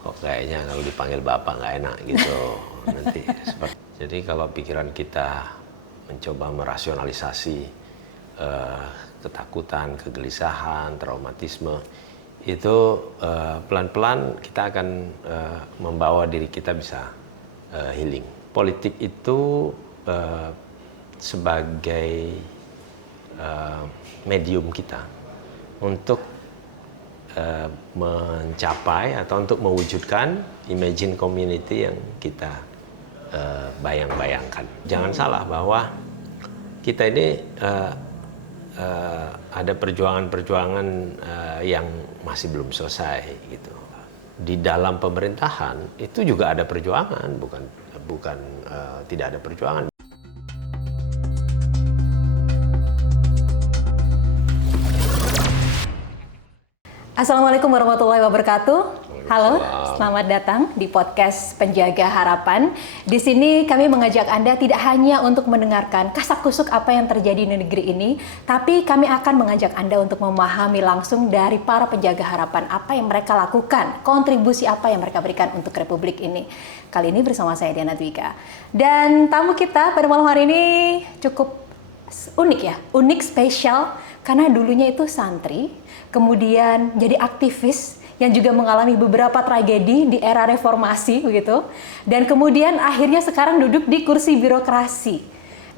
kok kayaknya kalau dipanggil bapak nggak enak gitu nanti. Jadi kalau pikiran kita mencoba merasionalisasi ketakutan, kegelisahan, traumatisme, itu pelan-pelan kita akan membawa diri kita bisa healing. Politik itu sebagai medium kita untuk mencapai atau untuk mewujudkan imagine community yang kita bayang-bayangkan. Jangan salah bahwa kita ini ada perjuangan-perjuangan yang masih belum selesai gitu. Di dalam pemerintahan itu juga ada perjuangan, bukan tidak ada perjuangan. Assalamualaikum warahmatullahi wabarakatuh. Halo, selamat datang di podcast Penjaga Harapan. Di sini kami mengajak Anda tidak hanya untuk mendengarkan kasak-kusuk apa yang terjadi di negeri ini, tapi kami akan mengajak Anda untuk memahami langsung dari para penjaga harapan apa yang mereka lakukan, kontribusi apa yang mereka berikan untuk Republik ini. Kali ini bersama saya Diana Dwika. Dan tamu kita pada malam hari ini cukup unik ya, unik spesial karena dulunya itu santri, kemudian jadi aktivis yang juga mengalami beberapa tragedi di era reformasi begitu, dan kemudian akhirnya sekarang duduk di kursi birokrasi.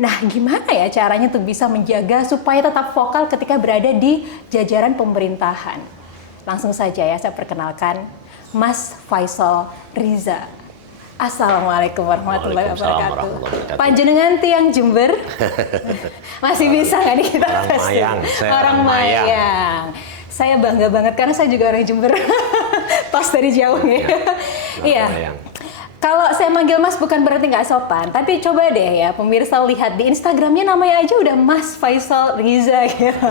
Nah, gimana ya caranya untuk bisa menjaga supaya tetap vokal ketika berada di jajaran pemerintahan? Langsung saja ya saya perkenalkan Mas Faisal Riza. Assalamualaikum warahmatullahi wabarakatuh. Panjenengan tiang Jember. Masih bisa nggak nih kita orang tes? Mayang, Orang Mayang. Saya bangga banget karena saya juga orang Jember. Pas dari jauh nih. Iya. Kalau saya manggil Mas bukan berarti nggak sopan, tapi coba deh ya pemirsa lihat di Instagramnya namanya aja udah Mas Faisal Riza gitu.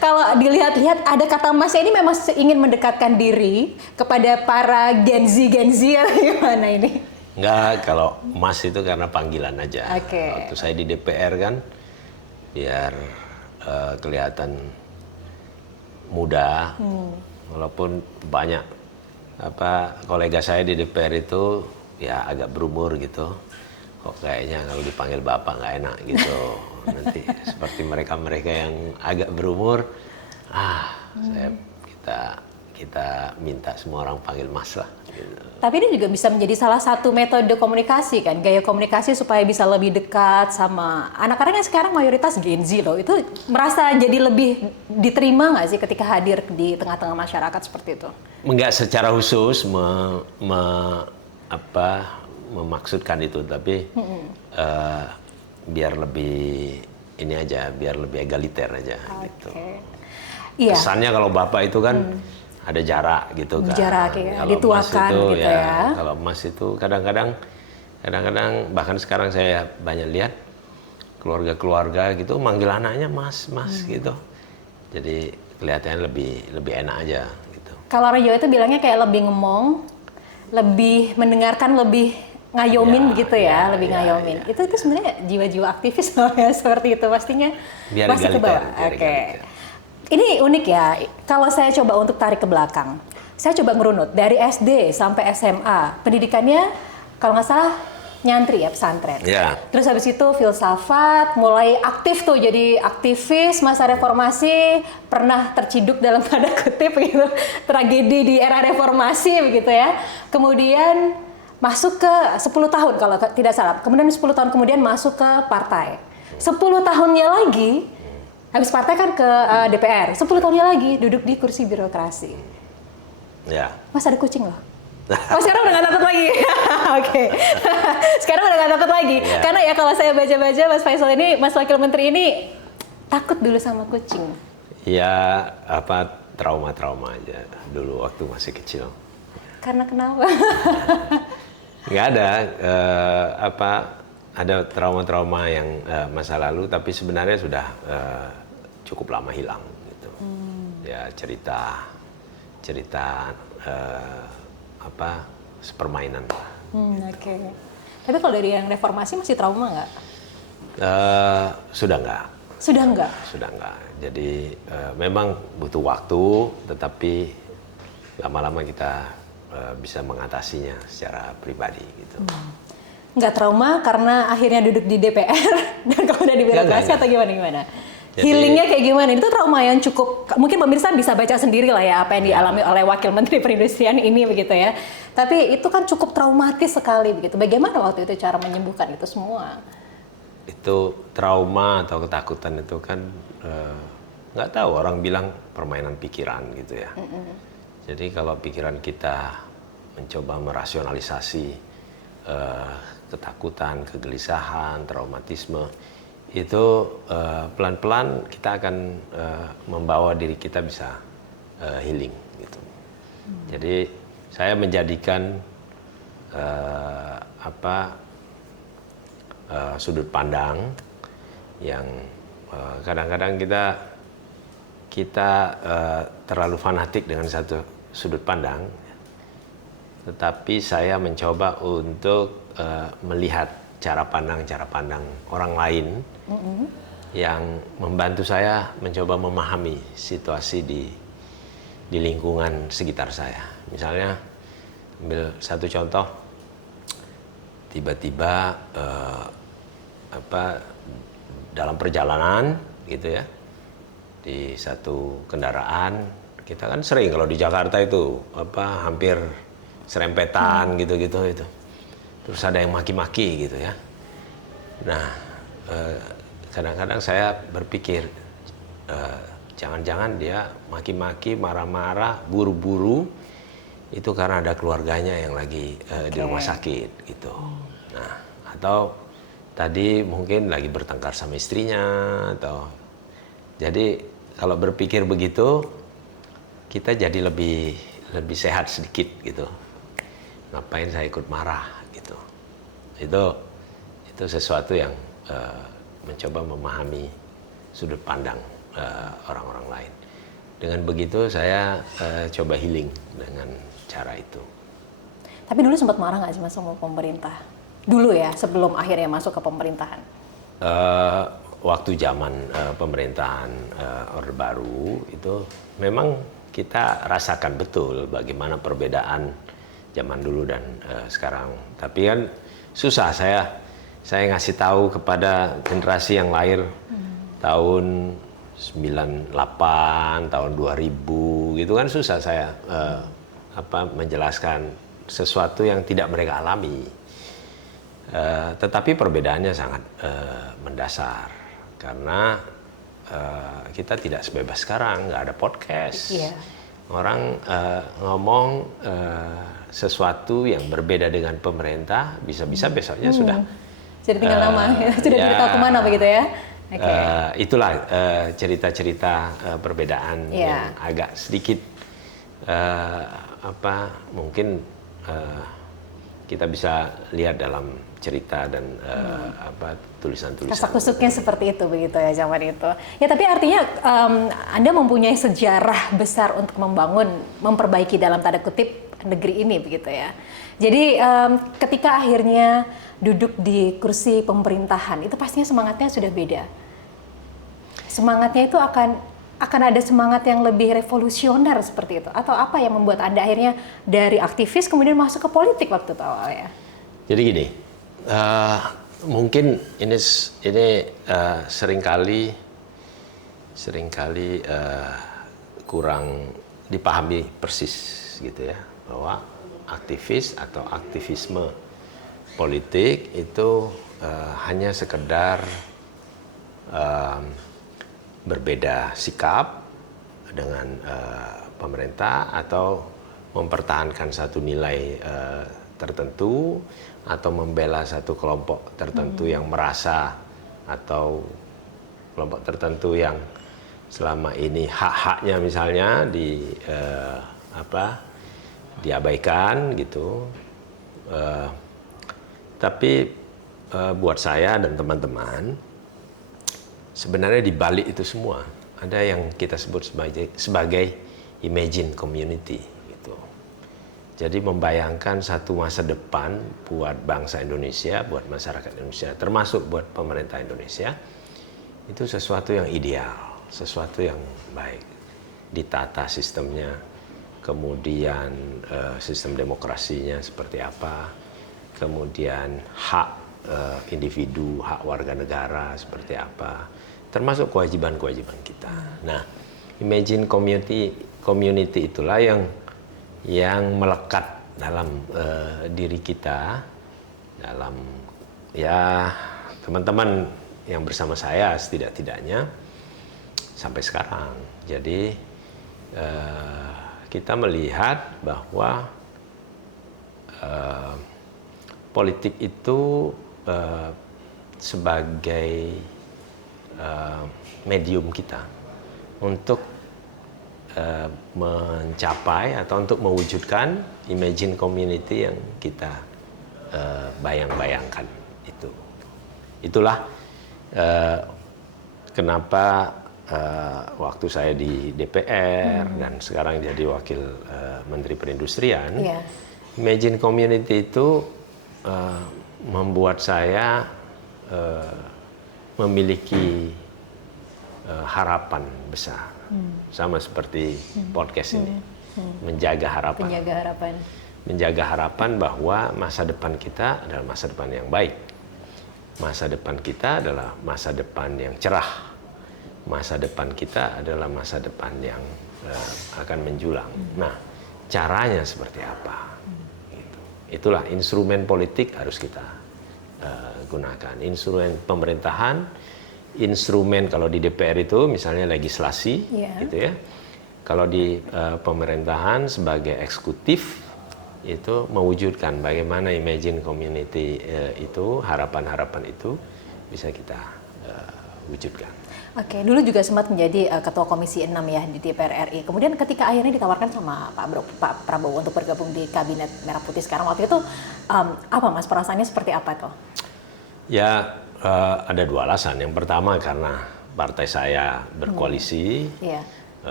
Kalau dilihat-lihat ada kata Mas ini memang ingin mendekatkan diri kepada para Gen Z atau gimana ini? Enggak, kalau Mas itu karena panggilan aja. Oke. Waktu saya di DPR kan, biar kelihatan muda, walaupun banyak kolega saya di DPR itu ya agak berumur gitu. Kok kayaknya kalau dipanggil bapak nggak enak gitu. Nanti seperti mereka yang agak berumur, kita minta semua orang panggil Mas lah. Gitu. Tapi ini juga bisa menjadi salah satu metode komunikasi kan, gaya komunikasi supaya bisa lebih dekat sama anak-anak yang sekarang mayoritas Gen Z loh. Itu merasa jadi lebih diterima nggak sih ketika hadir di tengah-tengah masyarakat seperti itu? Enggak secara khusus memaksudkan itu, tapi biar lebih ini aja, biar lebih egaliter aja gitu. Iya. Kesannya kalau bapak itu kan ada jarak gitu kan. Jarak ya, kalau dituakan itu, gitu ya. Kalau Mas itu kadang-kadang bahkan sekarang saya banyak lihat keluarga gitu manggil anaknya Mas gitu. Jadi kelihatannya lebih enak aja gitu. Kalau orang Jawa itu bilangnya kayak lebih ngemong, lebih mendengarkan, lebih ngayomin begitu ya, lebih ngayomin. Ya. Itu sebenarnya jiwa-jiwa aktivis loh ya seperti itu pastinya. Biar masih ke bawah. Oke. Ini unik ya, kalau saya coba untuk tarik ke belakang. Saya coba ngerunut, dari SD sampai SMA, pendidikannya kalau nggak salah nyantri ya, pesantren. Ya. Terus habis itu filsafat, mulai aktif tuh jadi aktivis masa reformasi, pernah terciduk dalam tanda kutip gitu, tragedi di era reformasi begitu ya. Kemudian masuk ke 10 tahun kalau tidak salah, kemudian 10 tahun kemudian masuk ke partai. 10 tahunnya lagi, habis partai kan ke DPR, 10 tahunnya lagi duduk di kursi birokrasi. Ya. Mas ada kucing loh. Oh sekarang udah gak takut lagi. Oke. Sekarang udah gak takut lagi. Ya. Karena ya kalau saya baca-baca Mas Faisal ini, Mas Wakil Menteri ini takut dulu sama kucing. Ya trauma aja dulu waktu masih kecil. Karena kenapa? Nggak ada ada trauma-trauma yang masa lalu, tapi sebenarnya sudah cukup lama hilang gitu. Ya cerita sepermainan. Oke. Tapi kalau dari yang reformasi masih trauma nggak? Sudah nggak. Sudah nggak? Sudah nggak. Jadi memang butuh waktu, tetapi lama-lama kita bisa mengatasinya secara pribadi gitu. Nggak trauma karena akhirnya duduk di DPR dan kemudian di birokrasi atau gimana? Jadi, healingnya kayak gimana? Itu trauma yang cukup, mungkin pemirsa bisa baca sendiri lah ya apa yang dialami oleh Wakil Menteri Perindustrian ini begitu ya. Tapi itu kan cukup traumatis sekali begitu. Bagaimana waktu itu cara menyembuhkan itu semua? Itu trauma atau ketakutan itu kan nggak tahu, orang bilang permainan pikiran gitu ya. Jadi kalau pikiran kita mencoba merasionalisasi ketakutan, kegelisahan, traumatisme, itu pelan-pelan kita akan membawa diri kita bisa healing gitu. Jadi saya menjadikan sudut pandang yang kadang-kadang kita terlalu fanatik dengan satu sudut pandang, tetapi saya mencoba untuk melihat cara pandang orang lain yang membantu saya mencoba memahami situasi di lingkungan sekitar saya. Misalnya, ambil satu contoh, tiba-tiba dalam perjalanan gitu ya, di satu kendaraan, kita kan sering kalau di Jakarta itu hampir serempetan gitu-gitu itu. Terus ada yang maki-maki gitu ya. Nah, kadang-kadang saya berpikir, jangan-jangan dia maki-maki, marah-marah, buru-buru, itu karena ada keluarganya yang lagi di rumah sakit gitu. Nah, atau tadi mungkin lagi bertengkar sama istrinya, atau jadi kalau berpikir begitu, kita jadi lebih sehat sedikit gitu. Ngapain saya ikut marah gitu. Itu sesuatu yang mencoba memahami sudut pandang orang-orang lain. Dengan begitu saya coba healing dengan cara itu. Tapi dulu sempat marah nggak sih Mas sama pemerintah? Dulu ya, sebelum akhirnya masuk ke pemerintahan. Waktu zaman pemerintahan Orde Baru itu memang kita rasakan betul bagaimana perbedaan zaman dulu dan sekarang. Tapi kan susah saya ngasih tahu kepada generasi yang lahir tahun 98, tahun 2000 gitu kan susah saya menjelaskan sesuatu yang tidak mereka alami. Tetapi perbedaannya sangat mendasar karena kita tidak sebebas sekarang, nggak ada podcast. Yeah. Orang ngomong sesuatu yang berbeda dengan pemerintah, bisa-bisa besoknya sudah jadi tinggal nama, sudah cerita kemana begitu ya? Okay. Itulah cerita-cerita perbedaan yang agak sedikit mungkin kita bisa lihat dalam cerita dan tulisan-tulisan. Kasak-kusuknya seperti itu begitu ya zaman itu. Ya tapi artinya Anda mempunyai sejarah besar untuk memperbaiki dalam tanda kutip negeri ini begitu ya. Jadi ketika akhirnya duduk di kursi pemerintahan itu pastinya semangatnya sudah beda. Semangatnya itu akan ada semangat yang lebih revolusioner seperti itu, atau apa yang membuat Anda akhirnya dari aktivis kemudian masuk ke politik waktu itu awalnya? Jadi gini, mungkin ini seringkali kurang dipahami persis gitu ya, bahwa aktivis atau aktivisme politik itu hanya sekedar berbeda sikap dengan pemerintah atau mempertahankan satu nilai tertentu atau membela satu kelompok tertentu yang merasa, atau kelompok tertentu yang selama ini hak-haknya misalnya diabaikan gitu. Tapi buat saya dan teman-teman, sebenarnya di balik itu semua ada yang kita sebut sebagai imagine community gitu. Jadi membayangkan satu masa depan buat bangsa Indonesia, buat masyarakat Indonesia, termasuk buat pemerintah Indonesia, itu sesuatu yang ideal, sesuatu yang baik. Ditata sistemnya, kemudian sistem demokrasinya seperti apa, kemudian hak individu, hak warga negara seperti apa, termasuk kewajiban-kewajiban kita. Nah, imagine community itulah yang melekat dalam diri kita, dalam ya teman-teman yang bersama saya setidak-tidaknya sampai sekarang. Jadi kita melihat bahwa politik itu sebagai medium kita untuk mencapai atau untuk mewujudkan imagine community yang kita bayang-bayangkan itu. Itulah kenapa waktu saya di DPR dan sekarang jadi wakil Menteri Perindustrian, imagine community itu membuat saya memiliki harapan besar, sama seperti podcast ini, menjaga harapan bahwa masa depan kita adalah masa depan yang baik, masa depan kita adalah masa depan yang cerah, masa depan kita adalah masa depan yang akan menjulang. Nah, caranya seperti apa? Itulah instrumen politik harus kita gunakan. Instrumen pemerintahan, instrumen kalau di DPR itu misalnya legislasi, gitu ya. Kalau di pemerintahan sebagai eksekutif itu mewujudkan bagaimana imagine community itu, harapan-harapan itu bisa kita wujudkan. Oke, dulu juga sempat menjadi Ketua Komisi 6 ya di DPR RI. Kemudian ketika akhirnya ditawarkan sama Pak Prabowo untuk bergabung di Kabinet Merah Putih sekarang, waktu itu apa Mas, perasaannya seperti apa tuh? Ya, ada dua alasan. Yang pertama karena partai saya berkoalisi,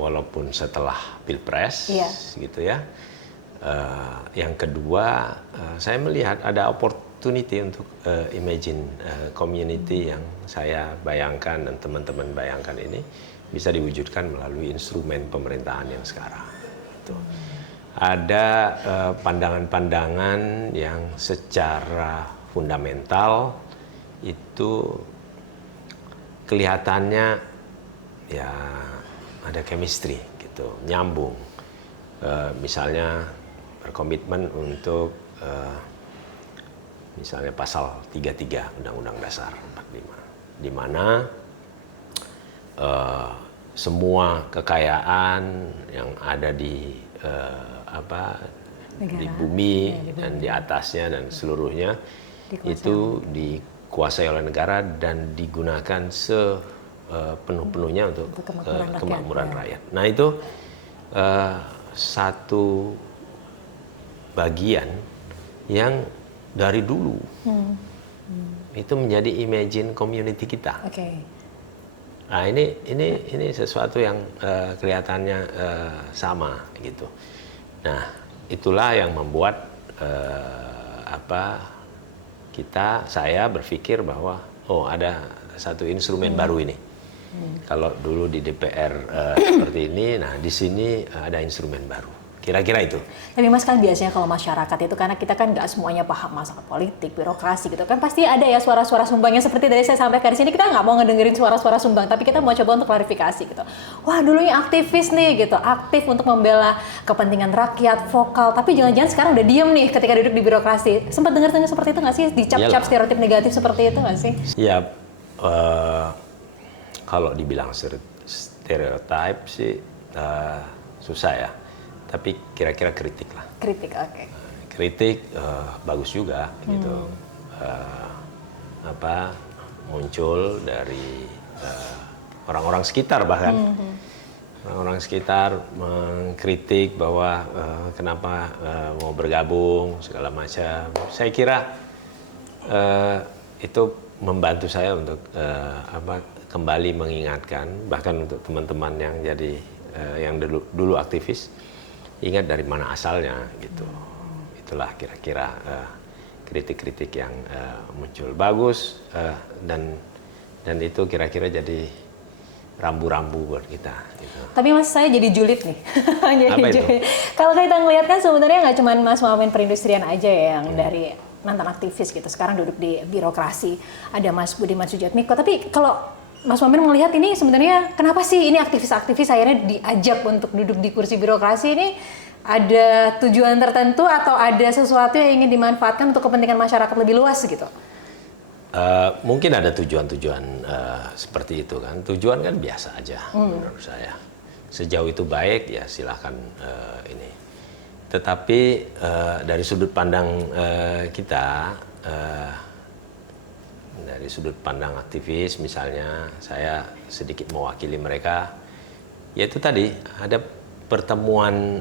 walaupun setelah Pilpres, gitu ya. Yang kedua, saya melihat ada opportunity untuk imagine community yang saya bayangkan dan teman-teman bayangkan ini bisa diwujudkan melalui instrumen pemerintahan yang sekarang. Gitu. Ada pandangan-pandangan yang secara fundamental itu kelihatannya ya ada chemistry gitu, nyambung. Misalnya berkomitmen untuk misalnya pasal 33 Undang-Undang Dasar 45, di mana semua kekayaan yang ada di di bumi dan di atasnya dan seluruhnya itu dikuasai oleh negara dan digunakan sepenuh-penuhnya untuk kemakmuran rakyat. Nah, itu satu bagian yang dari dulu itu menjadi imagine community kita. Nah, ini sesuatu yang kelihatannya sama gitu. Nah, itulah yang membuat saya berpikir bahwa ada satu instrumen baru ini. Kalau dulu di DPR seperti ini, nah di sini ada instrumen baru. Kira-kira itu. Tapi Mas, kan biasanya kalau masyarakat itu, karena kita kan nggak semuanya paham masalah politik, birokrasi gitu kan, pasti ada ya suara-suara sumbangnya. Seperti tadi saya sampaikan di sini, kita nggak mau ngedengerin suara-suara sumbang, tapi kita mau coba untuk klarifikasi gitu. Wah, dulunya aktivis nih gitu, aktif untuk membela kepentingan rakyat, vokal, tapi jangan-jangan sekarang udah diem nih ketika duduk di birokrasi. Sempat dengar-dengar seperti itu nggak sih? Dicap-cap stereotip negatif seperti itu nggak sih? Ya, kalau dibilang stereotip sih susah ya. Tapi kira-kira kritik lah. Kritik, oke. Kritik bagus juga gitu. Muncul dari orang-orang sekitar bahkan. Orang-orang sekitar mengkritik bahwa kenapa mau bergabung segala macam. Saya kira itu membantu saya untuk kembali mengingatkan, bahkan untuk teman-teman yang jadi yang dulu aktivis, ingat dari mana asalnya gitu. Itulah kira-kira kritik-kritik yang muncul bagus, dan itu kira-kira jadi rambu-rambu buat kita. Gitu. Tapi Mas, saya jadi julid nih. Apa itu? Kalau kita ngelihat kan sebenarnya nggak cuma Mas Muhammad perindustrian aja ya yang dari mantan aktivis gitu, sekarang duduk di birokrasi. Ada Mas Budiman Sujatmiko. Tapi kalau Mas Muhammad melihat ini sebenarnya kenapa sih ini aktivis-aktivis akhirnya diajak untuk duduk di kursi birokrasi ini? Ada tujuan tertentu atau ada sesuatu yang ingin dimanfaatkan untuk kepentingan masyarakat lebih luas gitu? Mungkin ada tujuan-tujuan seperti itu kan. Tujuan kan biasa aja menurut saya. Sejauh itu baik ya silahkan ini. Tetapi dari sudut pandang kita, dari sudut pandang aktivis misalnya, saya sedikit mewakili mereka. Yaitu tadi ada pertemuan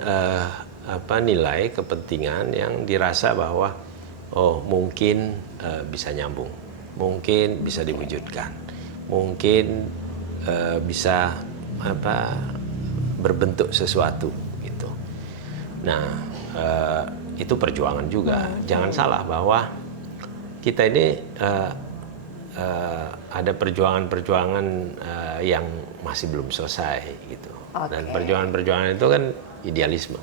nilai kepentingan yang dirasa bahwa mungkin bisa nyambung. Mungkin bisa diwujudkan, mungkin bisa berbentuk sesuatu gitu. Nah itu perjuangan juga. Jangan salah bahwa kita ini ada perjuangan-perjuangan yang masih belum selesai gitu. Dan perjuangan-perjuangan itu kan idealisme.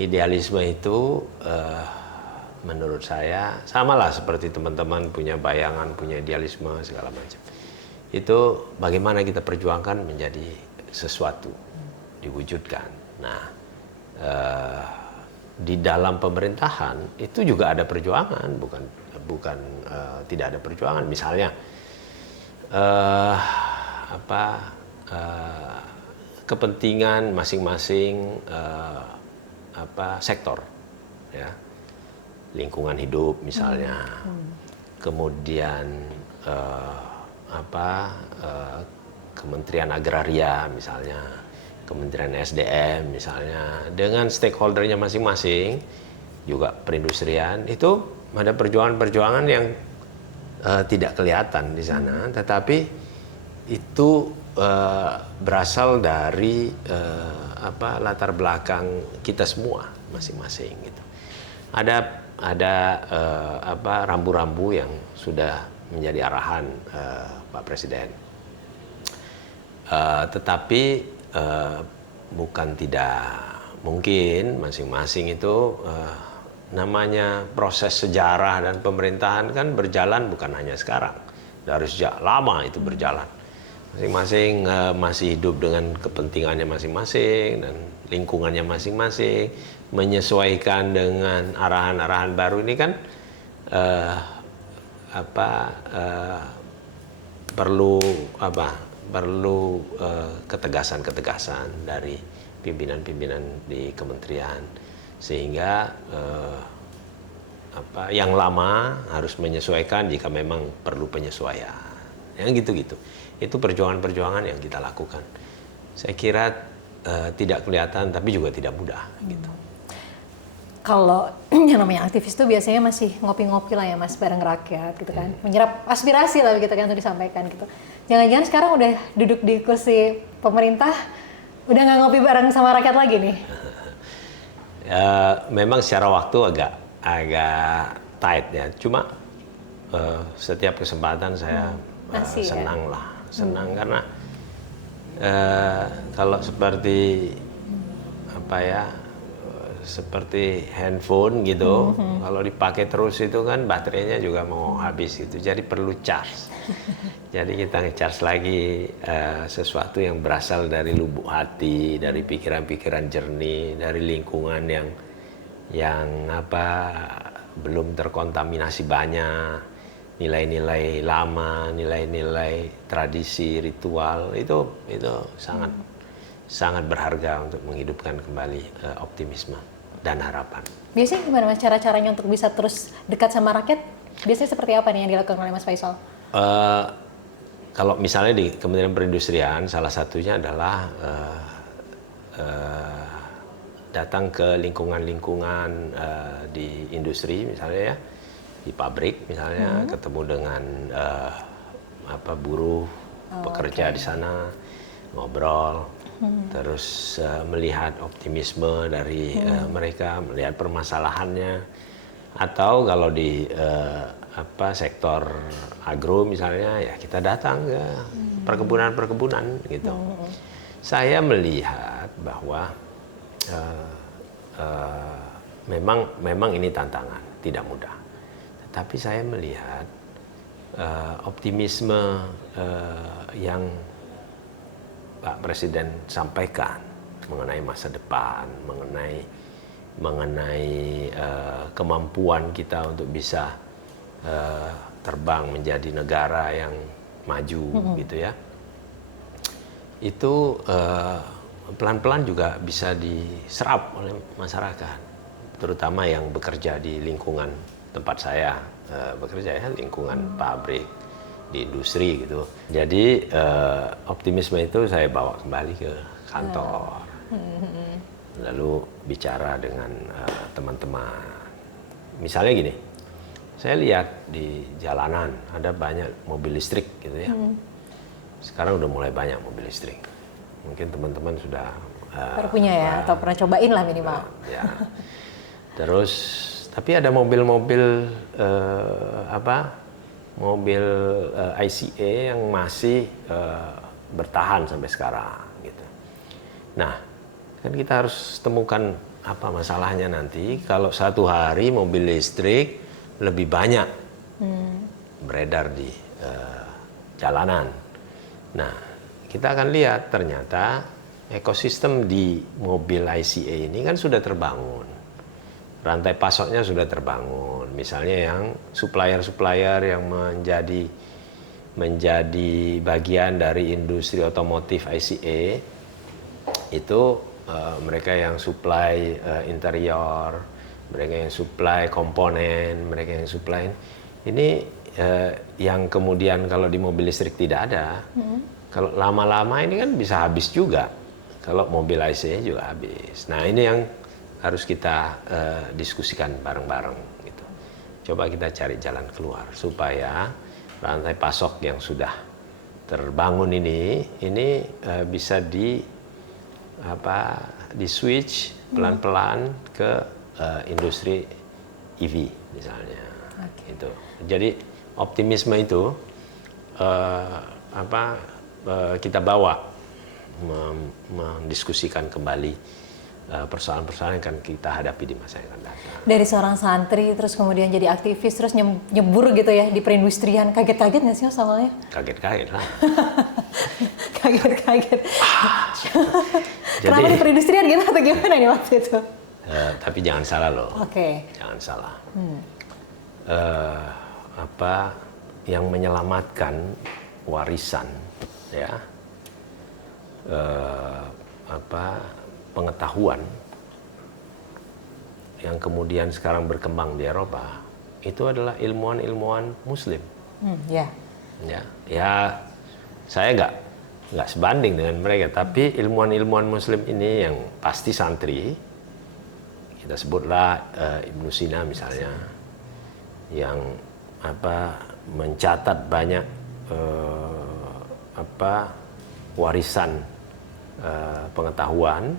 Idealisme itu menurut saya samalah seperti teman-teman punya bayangan, punya idealisme segala macam. Itu bagaimana kita perjuangkan menjadi sesuatu, diwujudkan. Nah, di dalam pemerintahan itu juga ada perjuangan, bukan tidak ada perjuangan. Misalnya kepentingan masing-masing sektor, ya. Lingkungan hidup misalnya, kemudian Kementerian Agraria misalnya, Kementerian SDM misalnya, dengan stakeholdernya masing-masing, juga perindustrian, itu ada perjuangan-perjuangan yang tidak kelihatan di sana, tetapi itu berasal dari latar belakang kita semua masing-masing gitu. Ada rambu-rambu yang sudah menjadi arahan Pak Presiden. Tetapi bukan tidak mungkin masing-masing itu namanya proses sejarah dan pemerintahan kan berjalan bukan hanya sekarang. Dari sejak lama itu berjalan. Masing-masing masih hidup dengan kepentingannya masing-masing dan lingkungannya masing-masing, menyesuaikan dengan arahan-arahan baru ini kan perlu ketegasan-ketegasan dari pimpinan-pimpinan di kementerian, sehingga yang lama harus menyesuaikan jika memang perlu penyesuaian, yang gitu-gitu. Itu perjuangan-perjuangan yang kita lakukan. Saya kira tidak kelihatan tapi juga tidak mudah gitu. Kalau yang namanya aktivis itu biasanya masih ngopi-ngopi lah ya Mas, bareng rakyat gitu kan, menyerap aspirasi lah gitu kan untuk disampaikan gitu. Jangan-jangan sekarang udah duduk di kursi pemerintah, udah nggak ngopi bareng sama rakyat lagi nih? Memang secara waktu agak tight ya. Cuma setiap kesempatan saya senang karena kalau seperti seperti handphone gitu, kalau dipakai terus itu kan baterainya juga mau habis gitu, jadi perlu charge. Jadi kita nge-charge lagi sesuatu yang berasal dari lubuk hati, dari pikiran-pikiran jernih, dari lingkungan yang belum terkontaminasi banyak nilai-nilai lama, nilai-nilai tradisi, ritual, itu sangat berharga untuk menghidupkan kembali optimisme dan harapan. Biasanya gimana Mas cara-caranya untuk bisa terus dekat sama rakyat? Biasanya seperti apa nih yang dilakukan oleh Mas Faisal? Kalau misalnya di Kementerian Perindustrian, salah satunya adalah datang ke lingkungan-lingkungan di industri misalnya ya, di pabrik misalnya, ketemu dengan buruh, pekerja di sana, ngobrol, terus melihat optimisme dari mereka, melihat permasalahannya, atau kalau di sektor agro misalnya, ya kita datang ke perkebunan-perkebunan gitu. Saya melihat bahwa memang ini tantangan, tidak mudah. Tetapi saya melihat optimisme yang Pak Presiden sampaikan mengenai masa depan, mengenai kemampuan kita untuk bisa terbang menjadi negara yang maju gitu ya. Itu pelan-pelan juga bisa diserap oleh masyarakat, terutama yang bekerja di lingkungan tempat saya bekerja ya, lingkungan pabrik, di industri gitu. Jadi optimisme itu saya bawa kembali ke kantor, lalu bicara dengan teman-teman. Misalnya gini, saya lihat di jalanan ada banyak mobil listrik gitu ya. Sekarang udah mulai banyak mobil listrik. Mungkin teman-teman sudah baru punya ya, atau pernah cobain lah minimal. Ya. Terus tapi ada mobil-mobil mobil ICE yang masih bertahan sampai sekarang gitu. Nah, kan kita harus temukan apa masalahnya nanti kalau satu hari mobil listrik lebih banyak beredar di jalanan. Nah, kita akan lihat ternyata ekosistem di mobil ICE ini kan sudah terbangun. Rantai pasoknya sudah terbangun. Misalnya yang supplier-supplier yang menjadi bagian dari industri otomotif ICE itu mereka yang supply interior, mereka yang supply komponen, mereka yang supply ini yang kemudian kalau di mobil listrik tidak ada. Kalau lama-lama ini kan bisa habis juga. Kalau mobil ICE juga habis. Nah, ini yang harus kita diskusikan bareng-bareng gitu. Coba kita cari jalan keluar supaya rantai pasok yang sudah terbangun ini bisa di switch pelan-pelan ke industri EV misalnya. Gitu. Jadi optimisme itu kita bawa mendiskusikan kembali persoalan-persoalan yang akan kita hadapi di masa yang akan datang. Dari seorang santri terus kemudian jadi aktivis terus nyebur gitu ya di perindustrian, kaget-kaget nggak sih Mas awalnya? Kaget-kaget lah. Kaget-kaget. Kenapa di perindustrian gitu atau gimana nih waktu itu? Tapi jangan salah loh. Oke. Jangan salah. Yang menyelamatkan warisan ya pengetahuan yang kemudian sekarang berkembang di Eropa itu adalah ilmuwan-ilmuwan Muslim. Ya, saya nggak sebanding dengan mereka, tapi ilmuwan-ilmuwan Muslim ini yang pasti santri, kita sebutlah Ibnu Sina misalnya, yang mencatat banyak warisan pengetahuan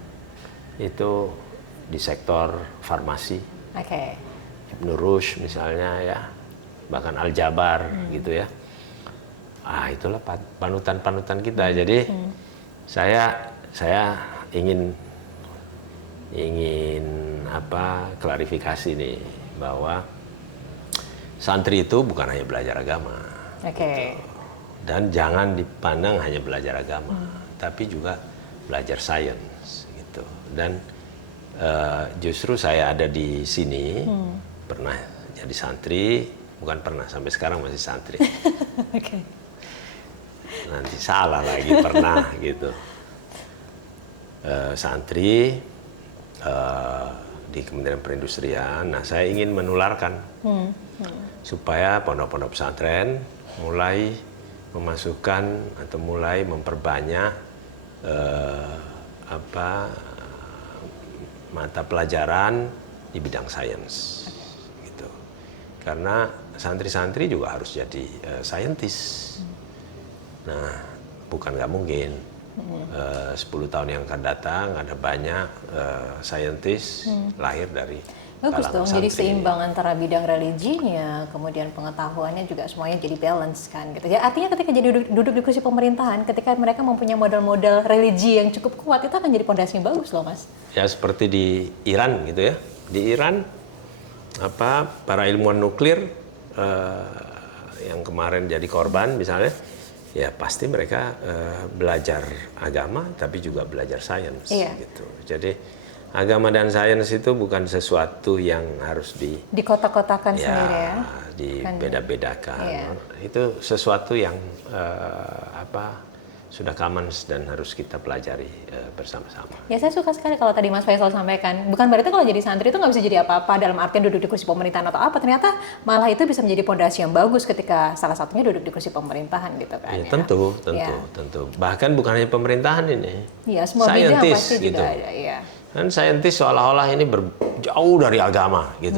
itu di sektor farmasi. Ibnu Rushd misalnya ya, bahkan Al-Jabar gitu ya. Itulah panutan-panutan kita. Jadi saya ingin klarifikasi nih bahwa santri itu bukan hanya belajar agama. Gitu. Dan jangan dipandang hanya belajar agama, tapi juga belajar sains gitu. Dan justru saya ada di sini pernah jadi santri, bukan pernah, sampai sekarang masih santri. Nanti salah lagi pernah gitu. Santri di Kementerian Perindustrian. Nah, saya ingin menularkan supaya pondok-pondok pesantren mulai memasukkan atau mulai memperbanyak mata pelajaran di bidang sains gitu. Karena santri-santri juga harus jadi saintis. Nah, bukan nggak mungkin 10 tahun yang akan datang ada banyak saintis lahir dari Bagus kalangan dong, jadi santri. seimbang antara bidang religinya, kemudian pengetahuannya juga semuanya jadi balance kan gitu. Ya artinya ketika jadi duduk di kursi pemerintahan, ketika mereka mempunyai modal-modal religi yang cukup kuat, itu akan jadi pondasi yang bagus loh Mas. Ya seperti di Iran gitu ya. Di Iran para ilmuwan nuklir yang kemarin jadi korban misalnya, ya pasti mereka belajar agama tapi juga belajar sains gitu. Jadi agama dan sains itu bukan sesuatu yang harus Dikotak-kotakan sendiri ya. dibeda-bedakan. Iya. Itu sesuatu yang sudah common dan harus kita pelajari bersama-sama. Ya saya suka sekali kalau tadi Mas Faisal sampaikan, bukan berarti kalau jadi santri itu nggak bisa jadi apa-apa dalam artian duduk di kursi pemerintahan atau apa, ternyata malah itu bisa menjadi pondasi yang bagus ketika salah satunya duduk di kursi pemerintahan gitu kan. Ya, tentu. Bahkan bukan hanya pemerintahan ini. Iya, semua bidang Scientist, pasti gitu. juga ada, iya. Kan saintis seolah-olah ini jauh dari agama gitu.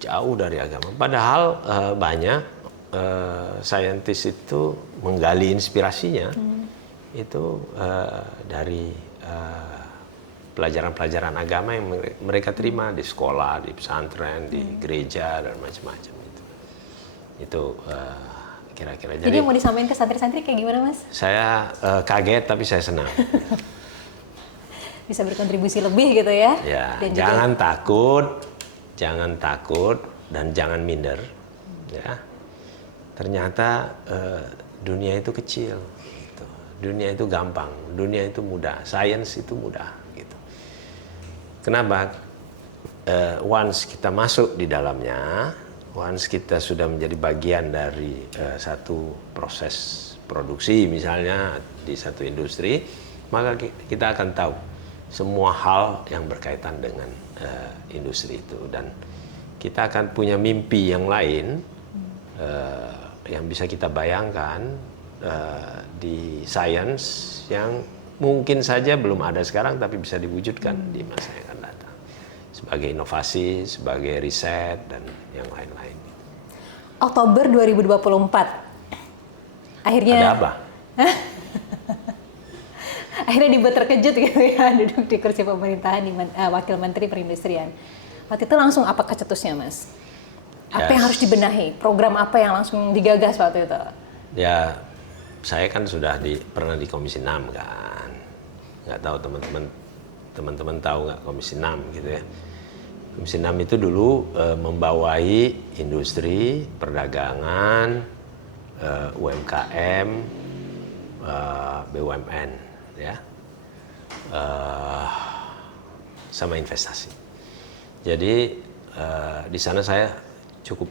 Jauh dari agama. Padahal banyak saintis itu menggali inspirasinya itu dari pelajaran-pelajaran agama yang mereka terima di sekolah, di pesantren, di gereja dan macam-macam itu. Itu kira-kira. Jadi yang mau disampaikan ke santri-santri kayak gimana Mas? Saya kaget tapi saya senang. Bisa berkontribusi lebih gitu ya. Ya, Dan jangan takut dan jangan minder. Ya, ternyata dunia itu kecil, gitu. Dunia itu gampang, dunia itu mudah, sains itu mudah. Gitu. Kenapa? Once kita masuk di dalamnya, once kita sudah menjadi bagian dari satu proses produksi, misalnya di satu industri, maka kita akan tahu semua hal yang berkaitan dengan industri itu, dan kita akan punya mimpi yang lain yang bisa kita bayangkan di sains yang mungkin saja belum ada sekarang tapi bisa diwujudkan di masa yang akan datang sebagai inovasi, sebagai riset dan yang lain-lain. Oktober 2024 akhirnya Ada apa? akhirnya dibuat terkejut gitu ya, duduk di kursi pemerintahan di Wakil Menteri Perindustrian. Waktu itu langsung apa kecetusnya Mas? Apa yang harus dibenahi? Program apa yang langsung digagas waktu itu? Ya, saya kan sudah pernah di Komisi 6 kan. Nggak tahu teman-teman tahu nggak Komisi 6 gitu ya. Komisi 6 itu dulu membawai industri, perdagangan, UMKM, BUMN, ya, sama investasi. Jadi di sana saya cukup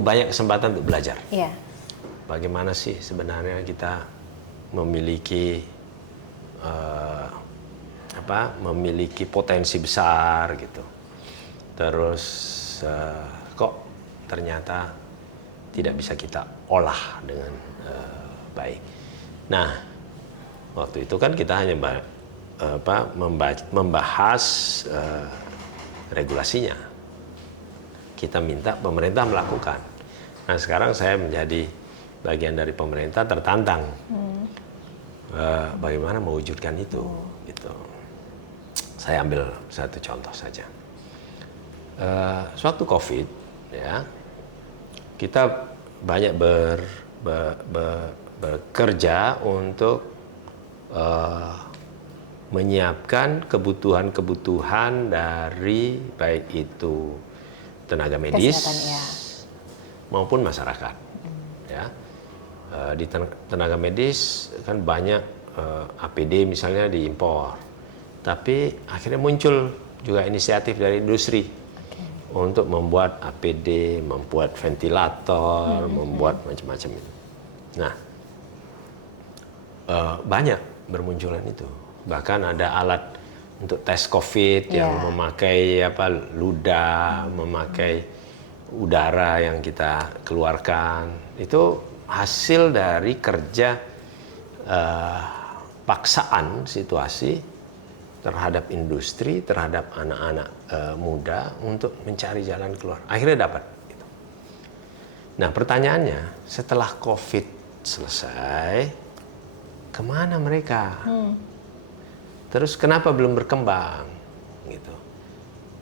banyak kesempatan untuk belajar. Iya. Bagaimana sih sebenarnya kita memiliki memiliki potensi besar gitu. Terus kok ternyata tidak bisa kita olah dengan baik. Nah, waktu itu kan kita hanya membahas regulasinya. Kita minta pemerintah melakukan. Nah, sekarang saya menjadi bagian dari pemerintah, tertantang bagaimana mewujudkan itu. Gitu. Saya ambil satu contoh saja. Suatu COVID, ya, kita banyak bekerja untuk menyiapkan kebutuhan-kebutuhan dari baik itu tenaga medis maupun masyarakat. Ya, di tenaga medis kan banyak APD misalnya diimpor, tapi akhirnya muncul juga inisiatif dari industri untuk membuat APD, membuat ventilator, membuat macam-macam. Nah, banyak bermunculan itu. Bahkan ada alat untuk tes COVID yang memakai ludah, memakai udara yang kita keluarkan. Itu hasil dari kerja paksaan situasi terhadap industri, terhadap anak-anak muda untuk mencari jalan keluar. Akhirnya dapat. Gitu. Nah, pertanyaannya, setelah COVID selesai, kemana mereka? Terus kenapa belum berkembang? Gitu.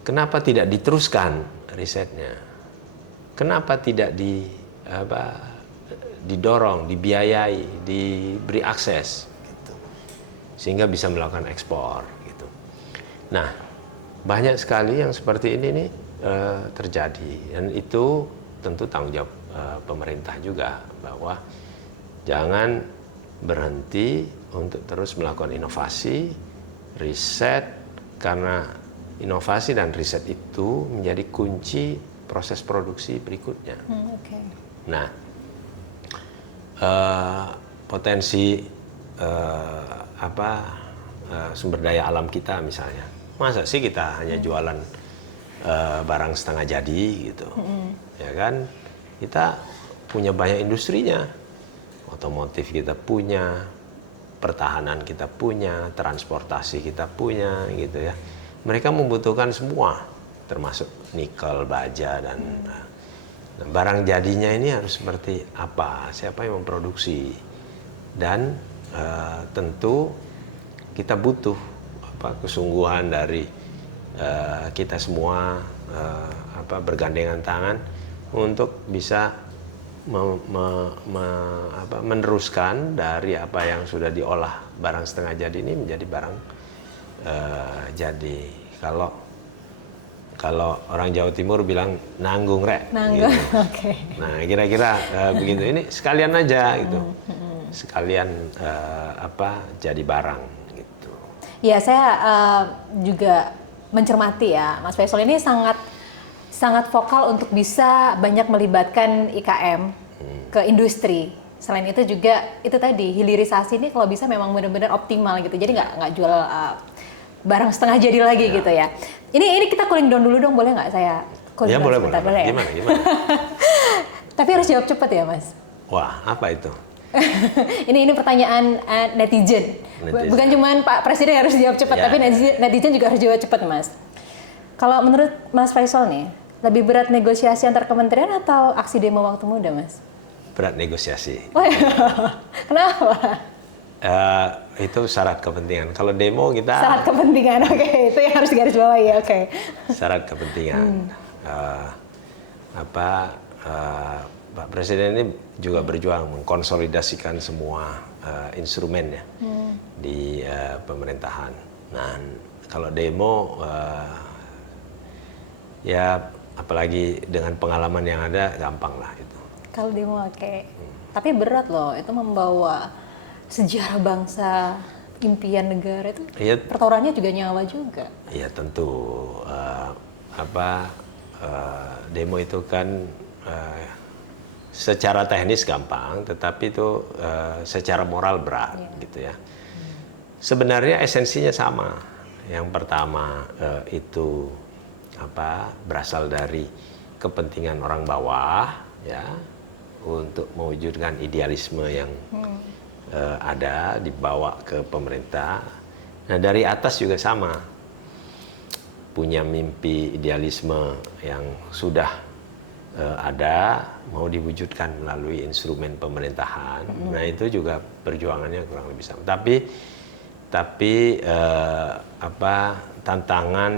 Kenapa tidak diteruskan risetnya? Kenapa tidak didorong, dibiayai, diberi akses, gitu. Sehingga bisa melakukan ekspor. Gitu. Nah, banyak sekali yang seperti ini nih terjadi, dan itu tentu tanggung jawab pemerintah juga, bahwa jangan berhenti untuk terus melakukan inovasi, riset, karena inovasi dan riset itu menjadi kunci proses produksi berikutnya. Okay. Nah, potensi sumber daya alam kita misalnya, masa sih kita hanya jualan barang setengah jadi gitu, ya kan? Kita punya banyak industrinya, otomotif kita punya, pertahanan kita punya, transportasi kita punya, gitu ya. Mereka membutuhkan semua, termasuk nikel, baja, dan barang jadinya ini harus seperti apa, siapa yang memproduksi, dan tentu kita butuh kesungguhan dari kita semua, bergandengan tangan untuk bisa meneruskan dari apa yang sudah diolah barang setengah jadi ini menjadi barang jadi. Kalau orang Jawa Timur bilang nanggung rek. Nanggung, gitu. Oke. Nah, kira-kira begitu. Ini sekalian aja gitu. Sekalian jadi barang gitu. Ya, saya juga mencermati ya, Mas Faisal ini sangat vokal untuk bisa banyak melibatkan IKM ke industri. Selain itu juga itu tadi hilirisasi ini kalau bisa memang benar-benar optimal gitu. Jadi nggak jual barang setengah jadi lagi gitu ya. Ini kita cooling down dulu dong, boleh nggak saya cooling down sebentar? Boleh ya? Gimana? Tapi harus jawab cepat ya, Mas. Wah, apa itu? ini pertanyaan netizen. Bukan cuma Pak Presiden harus jawab cepat, tapi netizen juga harus jawab cepat, Mas. Kalau menurut Mas Faisal nih, lebih berat negosiasi antar kementerian atau aksi demo waktu muda, Mas? Berat negosiasi. Oh, iya. Kenapa? Itu syarat kepentingan. Kalau demo kita syarat kepentingan, oke. Itu yang harus garis bawahi ya, oke. Syarat kepentingan. Pak Presiden ini juga berjuang mengkonsolidasikan semua instrumennya di pemerintahan. Nah, kalau demo ya apalagi dengan pengalaman yang ada gampang lah itu. Kalau demo oke. Tapi berat loh, itu membawa sejarah bangsa, impian negara itu. Ya, pertaruhannya juga nyawa juga. Iya tentu. Demo itu kan secara teknis gampang, tetapi itu secara moral berat, gitu ya. Sebenarnya esensinya sama. Yang pertama itu berasal dari kepentingan orang bawah, ya, untuk mewujudkan idealisme yang ada, dibawa ke pemerintah. Nah, dari atas juga sama, punya mimpi idealisme yang sudah ada, mau diwujudkan melalui instrumen pemerintahan. Nah, itu juga perjuangannya kurang lebih sama. Tapi tantangan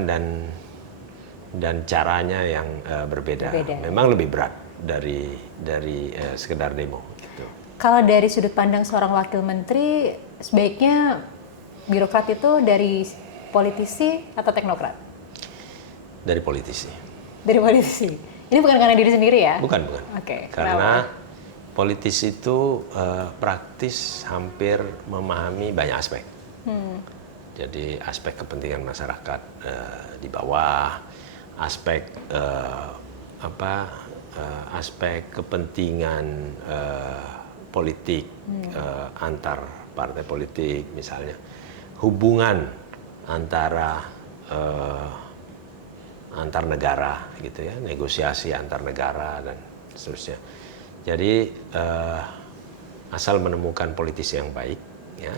dan caranya yang berbeda. Memang lebih berat dari sekedar demo. Gitu. Kalau dari sudut pandang seorang wakil menteri, sebaiknya birokrat itu dari politisi atau teknokrat? Dari politisi. Dari politisi. Ini bukan karena diri sendiri ya? Bukan. Oke. Karena politisi itu praktis hampir memahami banyak aspek. Jadi aspek kepentingan masyarakat di bawah, aspek aspek kepentingan politik antar partai politik misalnya, hubungan antara antar negara gitu ya, negosiasi antar negara dan seterusnya. Jadi asal menemukan politisi yang baik, ya,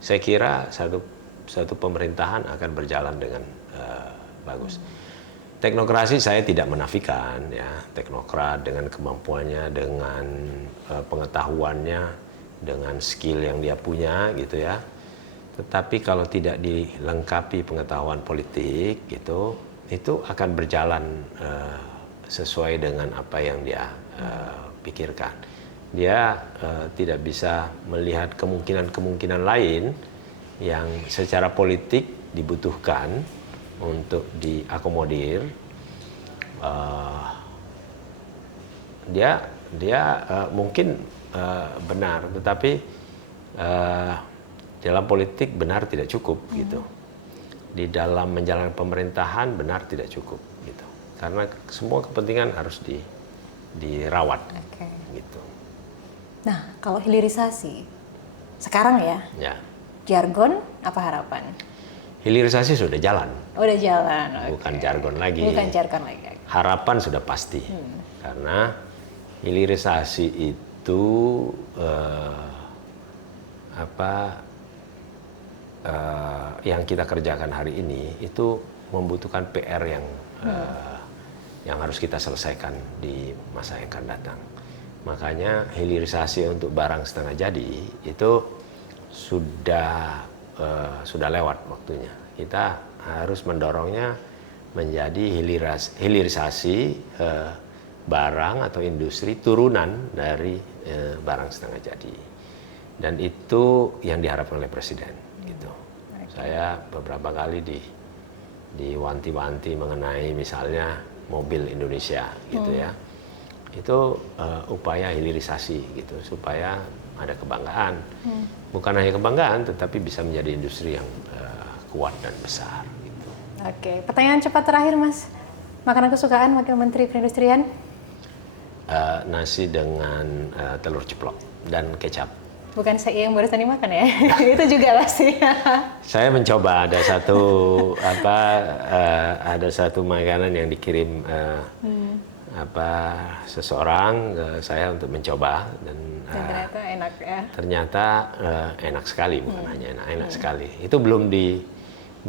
saya kira satu pemerintahan akan berjalan dengan bagus. Teknokrasi saya tidak menafikan, ya, teknokrat dengan kemampuannya, dengan pengetahuannya, dengan skill yang dia punya gitu ya. Tetapi kalau tidak dilengkapi pengetahuan politik gitu, itu akan berjalan sesuai dengan apa yang dia pikirkan. Dia tidak bisa melihat kemungkinan-kemungkinan lain yang secara politik dibutuhkan untuk diakomodir. Dia mungkin benar, tetapi dalam politik benar tidak cukup gitu. Di dalam menjalankan pemerintahan benar tidak cukup gitu. Karena semua kepentingan harus dirawat. Oke. Gitu. Nah, kalau hilirisasi sekarang ya, jargon apa harapan? Hilirisasi sudah jalan. Udah jalan. Bukan jargon lagi. Bukan jargon lagi. Harapan sudah pasti. Karena hilirisasi itu yang kita kerjakan hari ini itu membutuhkan PR yang harus kita selesaikan di masa yang akan datang. Makanya hilirisasi untuk barang setengah jadi itu sudah lewat waktunya. Kita harus mendorongnya menjadi hilirisasi barang atau industri turunan dari barang setengah jadi. Dan itu yang diharapkan oleh Presiden. Gitu. Saya beberapa kali diwanti-wanti mengenai misalnya mobil Indonesia gitu ya. Itu upaya hilirisasi gitu supaya ada kebanggaan. Bukan hanya kebanggaan tetapi bisa menjadi industri yang kuat dan besar gitu. Oke, pertanyaan cepat terakhir Mas. Makanan kesukaan Wakil Menteri Perindustrian? Nasi dengan telur ceplok dan kecap. Bukan yang barusan dimakan ya? Itu juga pasti. Saya mencoba ada satu makanan yang dikirim seseorang ke saya untuk mencoba dan ternyata enak ya. Ternyata enak sekali, bukan hanya enak sekali. Itu belum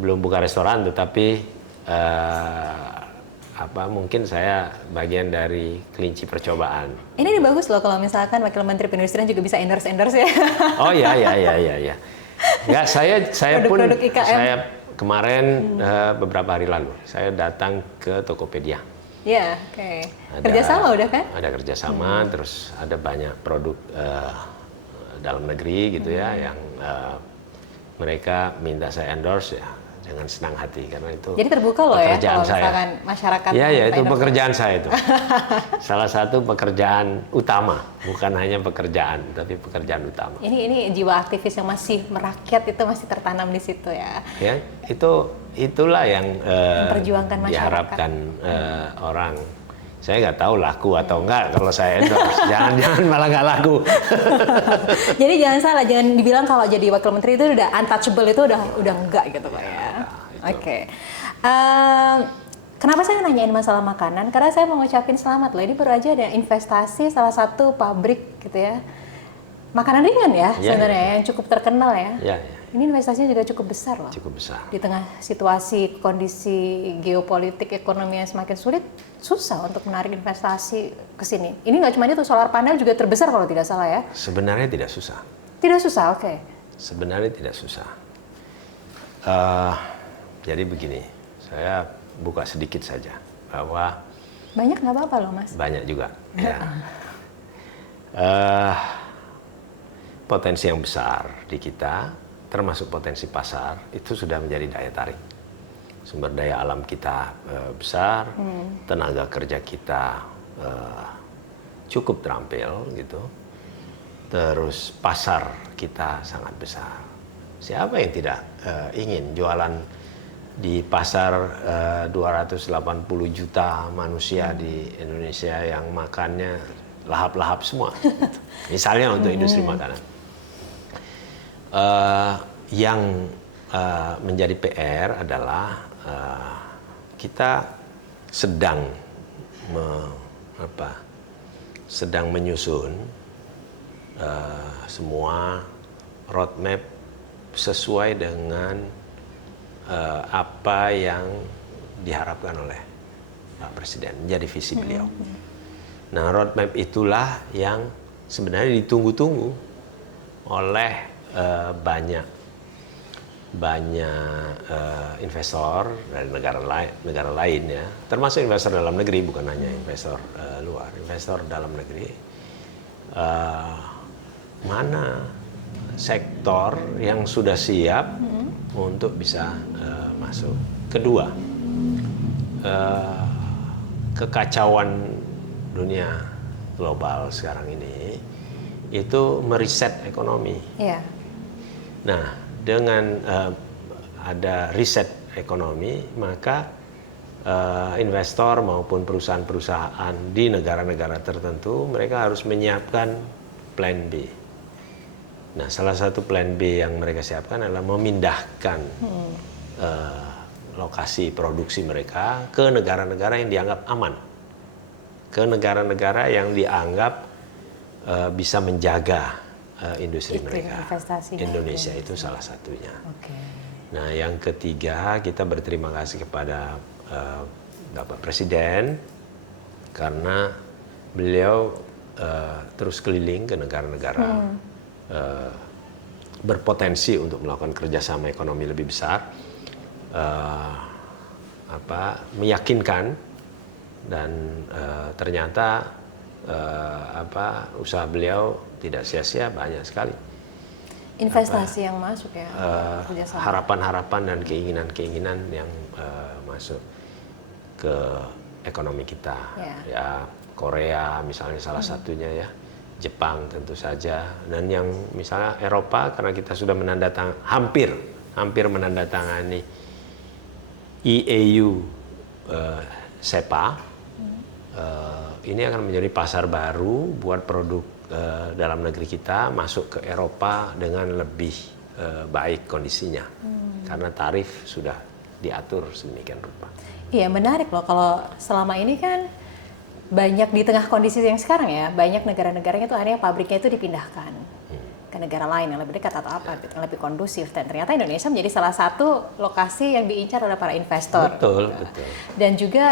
buka restoran tetapi mungkin saya bagian dari kelinci percobaan. Ini bagus loh kalau misalkan Wakil Menteri Perindustrian juga bisa endorse ya. Oh ya. Enggak, saya pun saya kemarin beberapa hari lalu saya datang ke Tokopedia. Ya, oke. Kerjasama udah kan? Ada kerjasama, terus ada banyak produk dalam negeri gitu ya yang mereka minta saya endorse ya. Dengan senang hati karena itu. Jadi terbuka loh ya kalau misalkan masyarakat. Iya, itu pekerjaan saya itu. Salah satu pekerjaan utama, bukan hanya pekerjaan, tapi pekerjaan utama. Ini jiwa aktivis yang masih merakyat itu masih tertanam di situ ya. Ya, itulah yang memperjuangkan masyarakat. Diharapkan orang. Saya nggak tahu laku atau enggak kalau saya endorse. Jangan malah nggak laku. Jadi jangan salah, jangan dibilang kalau jadi wakil menteri itu udah untouchable, itu udah enggak gitu Pak ya. Oke. Kenapa saya nanyain masalah makanan? Karena saya mau ngucapin selamat loh. Ini baru aja ada investasi salah satu pabrik gitu ya. Makanan ringan ya sebenarnya yang cukup terkenal ya. Iya. Ini investasinya juga cukup besar loh. Cukup besar. Di tengah situasi kondisi geopolitik ekonomi yang semakin sulit, susah untuk menarik investasi ke sini. Ini nggak cuma itu, solar panel juga terbesar kalau tidak salah ya. Sebenarnya tidak susah. Tidak susah, oke. Sebenarnya tidak susah. Jadi begini, saya buka sedikit saja bahwa banyak nggak apa-apa loh Mas. Banyak juga. Ya. Potensi yang besar di kita, termasuk potensi pasar, itu sudah menjadi daya tarik. Sumber daya alam kita besar, tenaga kerja kita cukup terampil gitu. Terus pasar kita sangat besar. Siapa yang tidak ingin jualan di pasar 280 juta manusia di Indonesia yang makannya lahap-lahap semua. Gitu. Misalnya untuk industri makanan. Yang menjadi PR adalah kita sedang menyusun semua roadmap sesuai dengan apa yang diharapkan oleh Pak Presiden, menjadi visi beliau. Nah, roadmap itulah yang sebenarnya ditunggu-tunggu oleh banyak banyak investor dari negara lain ya, termasuk investor dalam negeri, bukan hanya investor luar, investor dalam negeri. Mana sektor yang sudah siap untuk bisa masuk. Kedua, kekacauan dunia global sekarang ini itu meriset ekonomi. Yeah. Nah, dengan ada riset ekonomi, maka investor maupun perusahaan-perusahaan di negara-negara tertentu mereka harus menyiapkan plan B. Nah, salah satu plan B yang mereka siapkan adalah memindahkan lokasi produksi mereka ke negara-negara yang dianggap aman, ke negara-negara yang dianggap bisa menjaga industri mereka. Indonesia itu salah satunya. Okay. Nah, yang ketiga, kita berterima kasih kepada Bapak Presiden karena beliau terus keliling ke negara-negara berpotensi untuk melakukan kerjasama ekonomi lebih besar, meyakinkan, dan ternyata usaha beliau tidak sia-sia, banyak sekali investasi yang masuk ya, harapan-harapan dan keinginan-keinginan yang masuk ke ekonomi kita. Ya, Korea misalnya salah satunya ya, Jepang tentu saja, dan yang misalnya Eropa, karena kita sudah hampir menandatangani EU SEPA. Ini akan menjadi pasar baru buat produk dalam negeri kita masuk ke Eropa dengan lebih baik kondisinya, karena tarif sudah diatur sedemikian rupa. Iya, menarik loh, kalau selama ini kan banyak di tengah kondisi yang sekarang ya, banyak negara-negaranya tuh akhirnya pabriknya itu dipindahkan ke negara lain yang lebih dekat atau apa, yang lebih kondusif, dan ternyata Indonesia menjadi salah satu lokasi yang diincar oleh para investor. Betul. Dan juga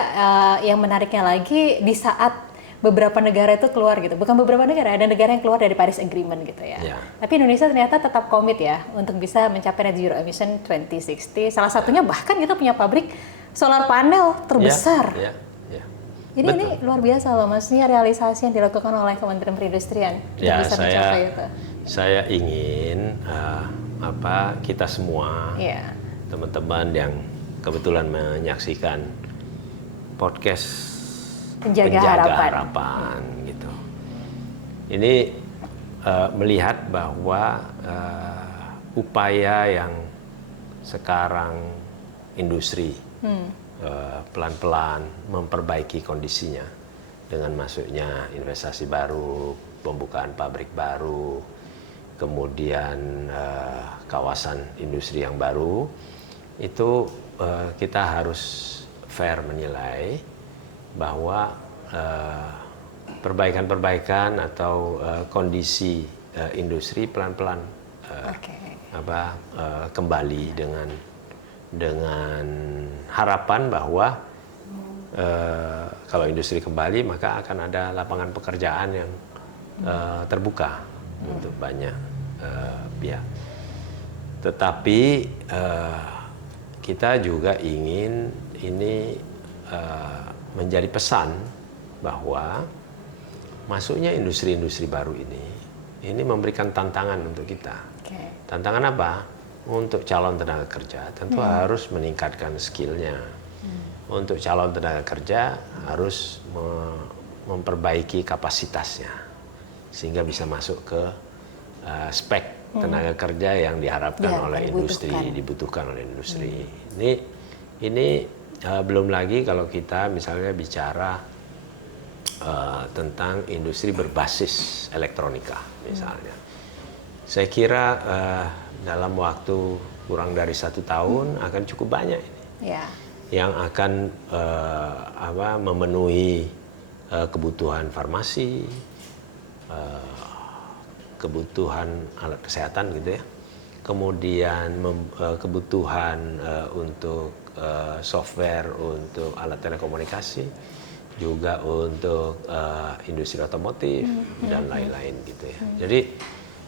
yang menariknya lagi, di saat beberapa negara itu keluar gitu, bukan beberapa negara, ada negara yang keluar dari Paris Agreement gitu ya. Tapi Indonesia ternyata tetap komit ya untuk bisa mencapai net zero emission 2060. Salah satunya bahkan kita punya pabrik solar panel terbesar. Jadi betul. Ini luar biasa loh, maksudnya realisasi yang dilakukan oleh Kementerian Perindustrian untuk bisa mencapai itu. Saya ingin kita semua, teman-teman yang kebetulan menyaksikan podcast Penjaga Harapan gitu, ini melihat bahwa upaya yang sekarang industri pelan-pelan memperbaiki kondisinya dengan masuknya investasi baru, pembukaan pabrik baru, kemudian kawasan industri yang baru, itu kita harus fair menilai bahwa perbaikan-perbaikan atau kondisi industri pelan-pelan kembali dengan harapan bahwa kalau industri kembali maka akan ada lapangan pekerjaan yang terbuka untuk banyak pihak. Tetapi kita juga ingin ini menjadi pesan bahwa masuknya industri-industri baru ini memberikan tantangan untuk kita. Tantangan apa? Untuk calon tenaga kerja tentu harus meningkatkan skillnya. Untuk calon tenaga kerja harus memperbaiki kapasitasnya sehingga bisa masuk ke spek tenaga kerja yang diharapkan oleh industri, dibutuhkan oleh industri. Ini belum lagi kalau kita misalnya bicara tentang industri berbasis elektronika misalnya. Saya kira dalam waktu kurang dari 1 tahun akan cukup banyak ini yang akan memenuhi kebutuhan farmasi, kebutuhan alat kesehatan gitu ya, kemudian kebutuhan untuk software untuk alat telekomunikasi, juga untuk industri otomotif dan lain-lain gitu ya. Jadi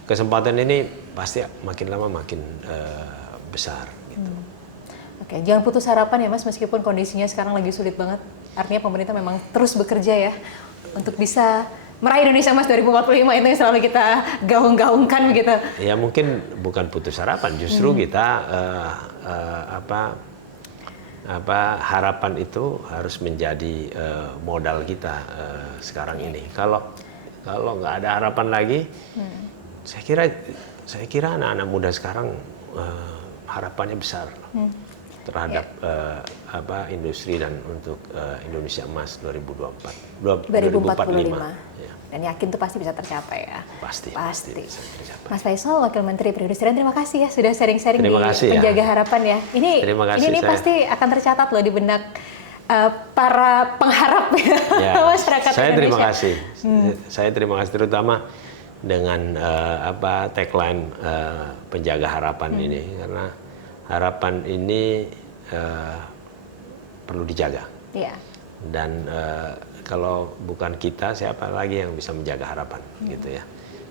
kesempatan ini pasti makin lama makin besar. Gitu. Oke, jangan putus harapan ya Mas, meskipun kondisinya sekarang lagi sulit banget. Artinya pemerintah memang terus bekerja ya untuk bisa meraih Indonesia Emas 2045, itu yang selalu kita gaung-gaungkan begitu. Ya mungkin bukan putus harapan, justru kita harapan itu harus menjadi modal kita sekarang ini. Kalau nggak ada harapan lagi, saya kira anak-anak muda sekarang harapannya besar terhadap industri dan untuk Indonesia Emas 2045. Ya. Dan yakin tuh pasti bisa tercapai ya. Pasti bisa tercapai. Mas Faisal, Wakil Menteri Perindustrian, terima kasih ya sudah sharing-sharing di kasih, Penjaga Harapan ya. Ini pasti akan tercatat loh di benak para pengharap masyarakat saya Indonesia. Terima kasih. Saya terima kasih terutama dengan tagline Penjaga Harapan ini, karena harapan ini perlu dijaga. Iya. Dan kalau bukan kita, siapa lagi yang bisa menjaga harapan, gitu ya.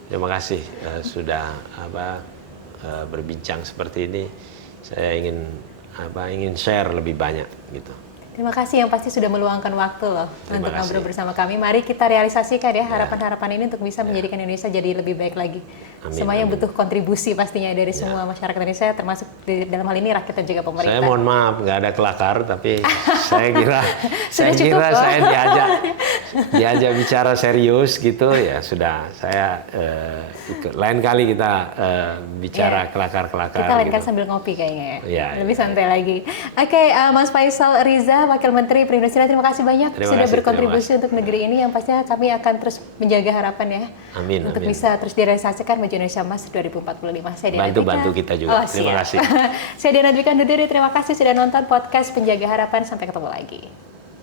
Terima kasih sudah berbincang seperti ini. Saya ingin share lebih banyak, gitu. Terima kasih yang pasti sudah meluangkan waktu loh untuk ngobrol bersama kami. Mari kita realisasikan ya harapan-harapan ini untuk bisa menjadikan Indonesia jadi lebih baik lagi. Semuanya butuh kontribusi pastinya dari semua masyarakat Indonesia, termasuk dalam hal ini rakyat dan juga pemerintah. Saya mohon maaf nggak ada kelakar, tapi saya kira saya diajak bicara serius gitu ya sudah. Saya ikut. Lain kali kita bicara kelakar-kelakar. Kita lain gitu. kan sambil ngopi kayaknya ya. Lebih Ya. santai lagi. Oke, Mas Faisal Riza, Wakil Menteri Perindustrian, terima kasih banyak sudah berkontribusi untuk negeri ini yang pastinya kami akan terus menjaga harapan ya. Amin. Untuk bisa terus direalisasikan menuju Indonesia Emas 2045. Saya Bantu kita juga. Terima kasih. Saya Diana Dwika undur diri. Terima kasih sudah nonton podcast Penjaga Harapan. Sampai ketemu lagi.